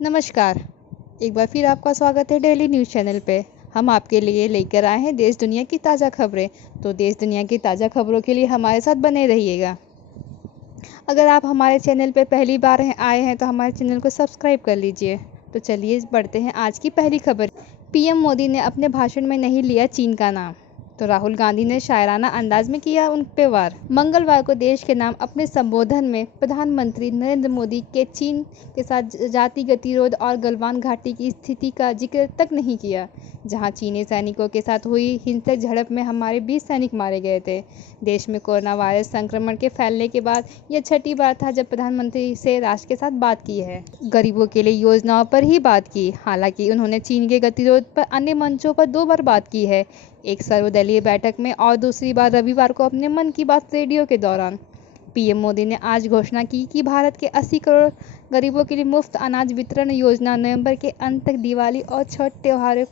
नमस्कार। एक बार फिर आपका स्वागत है डेली न्यूज़ चैनल पे। हम आपके लिए लेकर आए हैं देश दुनिया की ताज़ा खबरें। तो देश दुनिया की ताज़ा खबरों के लिए हमारे साथ बने रहिएगा। अगर आप हमारे चैनल पे पहली बार आए हैं तो हमारे चैनल को सब्सक्राइब कर लीजिए। तो चलिए बढ़ते हैं आज की पहली खबर। पीएम मोदी ने अपने भाषण में नहीं लिया चीन का नाम, तो राहुल गांधी ने शायराना अंदाज में किया उन पे वार। मंगलवार को देश के नाम अपने संबोधन में प्रधानमंत्री नरेंद्र मोदी के चीन के साथ जाति गतिरोध और गलवान घाटी की स्थिति का जिक्र तक नहीं किया, जहां चीनी सैनिकों के साथ हुई हिंसक झड़प में हमारे 20 सैनिक मारे गए थे। देश में कोरोना वायरस संक्रमण के फैलने के बाद यह छठी बार था जब प्रधानमंत्री से राष्ट्र के साथ बात की है। गरीबों के लिए योजनाओं पर ही बात की। हालांकि उन्होंने चीन के गतिरोध पर अन्य मंचों पर 2 बार बात की है, एक सर्वदलीय बैठक में और दूसरी बार रविवार को अपने मन की बात रेडियो के दौरान। पीएम मोदी ने आज घोषणा की कि भारत के 80 करोड़ गरीबों के लिए मुफ्त अनाज वितरण योजना नवंबर के अंत तक दिवाली और छठ त्योहारों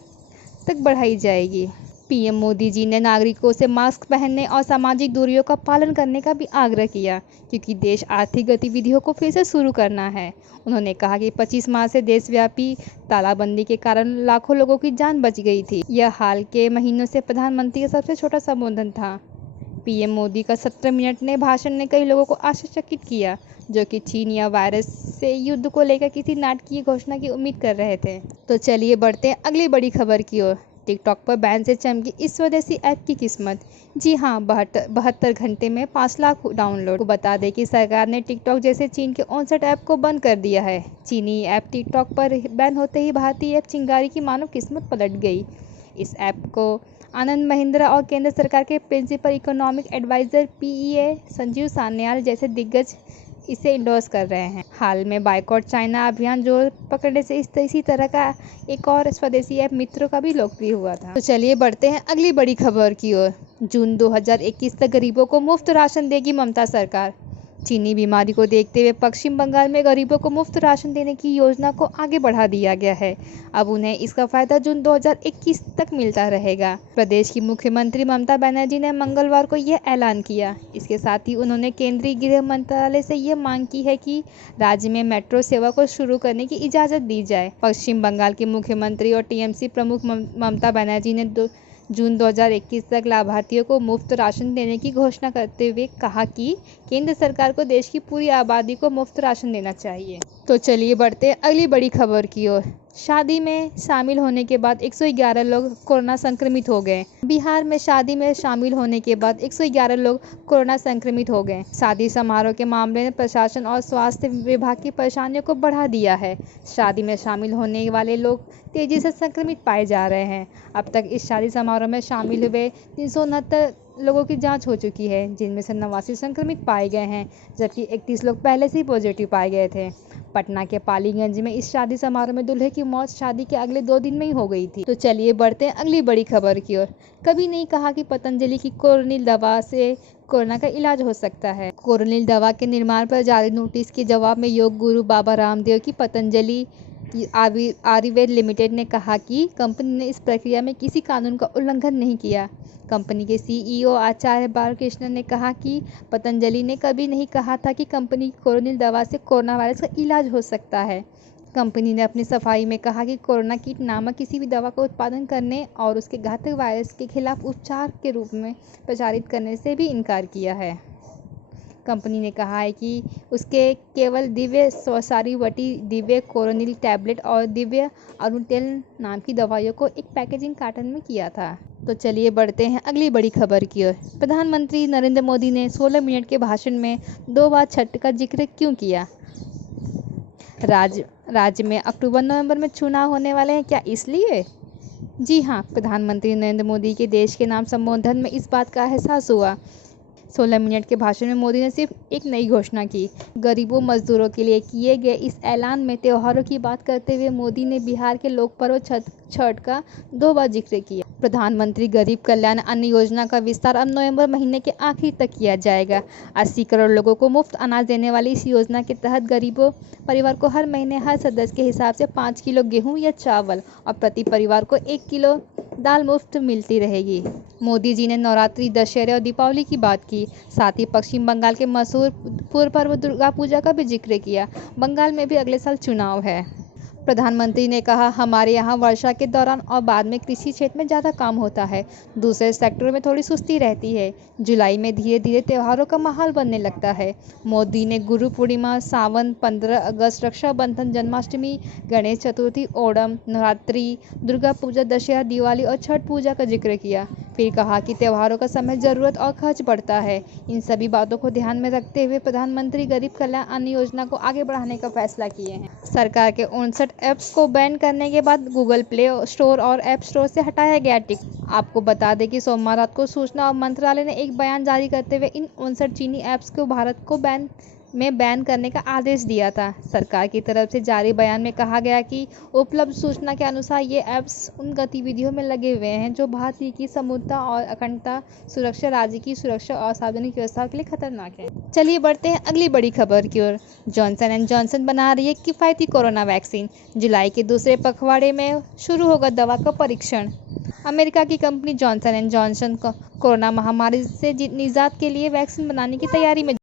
तक बढ़ाई जाएगी। पीएम मोदी जी ने नागरिकों से मास्क पहनने और सामाजिक दूरियों का पालन करने का भी आग्रह किया, क्योंकि देश आर्थिक गतिविधियों को फिर से शुरू करना है। उन्होंने कहा कि 25 मार्च से देशव्यापी तालाबंदी के कारण लाखों लोगों की जान बच गई थी। यह हाल के महीनों से प्रधानमंत्री का सबसे छोटा संबोधन था। पीएम मोदी का 17 मिनट ने भाषण ने कई लोगों को आश्चर्यचकित किया, जो कि चीन या वायरस से युद्ध को लेकर किसी नाटकीय घोषणा की उम्मीद कर रहे थे। तो चलिए बढ़ते हैं अगली बड़ी खबर की ओर। टिकटॉक पर बैन से चमकी इस स्वदेशी ऐप की किस्मत। जी हाँ, 72 घंटे में 5 लाख डाउनलोड। को बता दें कि सरकार ने टिकटॉक जैसे चीन के 59 ऐप को बंद कर दिया है। चीनी ऐप टिकटॉक पर बैन होते ही भारतीय ऐप चिंगारी की मानव किस्मत पलट गई। इस ऐप को आनंद महिंद्रा और केंद्र सरकार के principal economic adviser PEA Sanjeev Sanyal जैसे दिग्गज इसे इंडोर्स कर रहे हैं। हाल में बायकॉट चाइना अभियान जोर पकड़ने से इसी तरह का एक और स्वदेशी ऐप मित्रों का भी लोकप्रिय हुआ था। तो चलिए बढ़ते हैं अगली बड़ी खबर की ओर। जून 2021 तक गरीबों को मुफ्त राशन देगी ममता सरकार। चीनी बीमारी को देखते हुए पश्चिम बंगाल में गरीबों को मुफ्त राशन देने की योजना को आगे बढ़ा दिया गया है। अब उन्हें इसका फायदा जून 2021 तक मिलता रहेगा। प्रदेश की मुख्यमंत्री ममता बनर्जी ने मंगलवार को यह ऐलान किया। इसके साथ ही उन्होंने केंद्रीय गृह मंत्रालय से यह मांग की है कि राज्य में मेट्रो सेवा को शुरू करने की इजाज़त दी जाए। पश्चिम बंगाल की मुख्यमंत्री और टीएमसी प्रमुख ममता बनर्जी ने जून 2021 तक लाभार्थियों को मुफ्त राशन देने की घोषणा करते हुए कहा कि केंद्र सरकार को देश की पूरी आबादी को मुफ्त राशन देना चाहिए। तो चलिए बढ़ते हैं अगली बड़ी खबर की ओर। शादी में शामिल होने के बाद 111 लोग कोरोना संक्रमित हो गए। बिहार में शादी में शामिल होने के बाद 111 लोग कोरोना संक्रमित हो गए। शादी समारोह के मामले में प्रशासन और स्वास्थ्य विभाग की परेशानियों को बढ़ा दिया है। शादी में शामिल होने वाले लोग तेजी से संक्रमित पाए जा रहे हैं। अब तक इस शादी समारोह में शामिल हुए 369 लोगों की जांच हो चुकी है, जिनमें से 89 संक्रमित पाए गए हैं, जबकि 31 लोग पहले से ही पॉजिटिव पाए गए थे। पटना के पालीगंज में इस शादी समारोह में दूल्हे की मौत शादी के अगले 2 दिन में ही हो गई थी। तो चलिए बढ़ते हैं अगली बड़ी खबर की ओर। कभी नहीं कहा कि पतंजलि की कोरोनिल दवा से कोरोना का इलाज हो सकता है। कोरोनिल दवा के निर्माण पर जारी नोटिस के जवाब में योग गुरु बाबा रामदेव की पतंजलि आयुर्वेद लिमिटेड ने कहा कि कंपनी ने इस प्रक्रिया में किसी कानून का उल्लंघन नहीं किया। कंपनी के सीईओ आचार्य बालकृष्णन ने कहा कि पतंजलि ने कभी नहीं कहा था कि कंपनी की कोरोनिल दवा से कोरोना वायरस का इलाज हो सकता है। कंपनी ने अपनी सफाई में कहा कि कोरोना कीट नामक किसी भी दवा का उत्पादन करने और उसके घातक वायरस के खिलाफ उपचार के रूप में प्रचारित करने से भी इनकार किया है। कंपनी ने कहा है कि उसके केवल दिव्य स्वसारीवटी, दिव्य कोरोनिल टैबलेट और दिव्य अरुटेल नाम की दवाइयों को एक पैकेजिंग कार्टन में किया था। तो चलिए बढ़ते हैं अगली बड़ी खबर की ओर। प्रधानमंत्री नरेंद्र मोदी ने 16 मिनट के भाषण में 2 बार छठ का जिक्र क्यों किया? राज्य में अक्टूबर-नवंबर में चुनाव होने वाले हैं, क्या इसलिए? जी हाँ, प्रधानमंत्री नरेंद्र मोदी के देश के नाम संबोधन में इस बात का एहसास हुआ। 16 मिनट के भाषण में मोदी ने सिर्फ एक नई घोषणा की। गरीबों मजदूरों के लिए किए गए इस ऐलान में त्योहारों की बात करते हुए मोदी ने बिहार के लोक पर्व छठ का 2 बार जिक्र किया। प्रधानमंत्री गरीब कल्याण अन्न योजना का विस्तार अब नवंबर महीने के आखिर तक किया जाएगा। 80 करोड़ लोगों को मुफ्त अनाज देने वाली इस योजना के तहत गरीबों परिवार को हर महीने हर सदस्य के हिसाब से 5 किलो गेहूं या चावल और प्रति परिवार को 1 किलो दाल मुफ्त मिलती रहेगी। मोदी जी ने नवरात्रि, दशहरे और दीपावली की बात की। साथ ही पश्चिम बंगाल के मशहूर पूर्व पर्व दुर्गा पूजा का भी जिक्र किया। बंगाल में भी अगले साल चुनाव है। प्रधानमंत्री ने कहा, हमारे यहाँ वर्षा के दौरान और बाद में कृषि क्षेत्र में ज़्यादा काम होता है, दूसरे सेक्टरों में थोड़ी सुस्ती रहती है। जुलाई में धीरे धीरे त्योहारों का माहौल बनने लगता है। मोदी ने गुरु पूर्णिमा, सावन, 15 अगस्त, रक्षाबंधन, जन्माष्टमी, गणेश चतुर्थी, ओणम, नवरात्रि, दुर्गा पूजा, दशहरा, दिवाली और छठ पूजा का जिक्र किया। फिर कहा कि त्योहारों का समय ज़रूरत और खर्च बढ़ता है। इन सभी बातों को ध्यान में रखते हुए प्रधानमंत्री गरीब कल्याण अन्न योजना को आगे बढ़ाने का फैसला किए हैं। सरकार के 59 ऐप्स को बैन करने के बाद गूगल प्ले स्टोर और ऐप स्टोर से हटाया गया टिकटॉक। आपको बता दें कि सोमवार रात को सूचना और मंत्रालय ने एक बयान जारी करते हुए इन 59 चीनी ऐप्स को भारत को बैन करने का आदेश दिया था। सरकार की तरफ से जारी बयान में कहा गया कि उपलब्ध सूचना के अनुसार ये ऐप्स उन गतिविधियों में लगे हुए हैं जो भारत की समृद्धता और अखंडता, सुरक्षा, राज्य की सुरक्षा और सार्वजनिक व्यवस्था के लिए खतरनाक है। चलिए बढ़ते हैं अगली बड़ी खबर की ओर। जॉनसन एंड जॉनसन बना रही है किफ़ायती कोरोना वैक्सीन। जुलाई के दूसरे पखवाड़े में शुरू होगा दवा का परीक्षण। अमेरिका की company Johnson and Johnson corona महामारी से निजात के लिए वैक्सीन बनाने की तैयारी में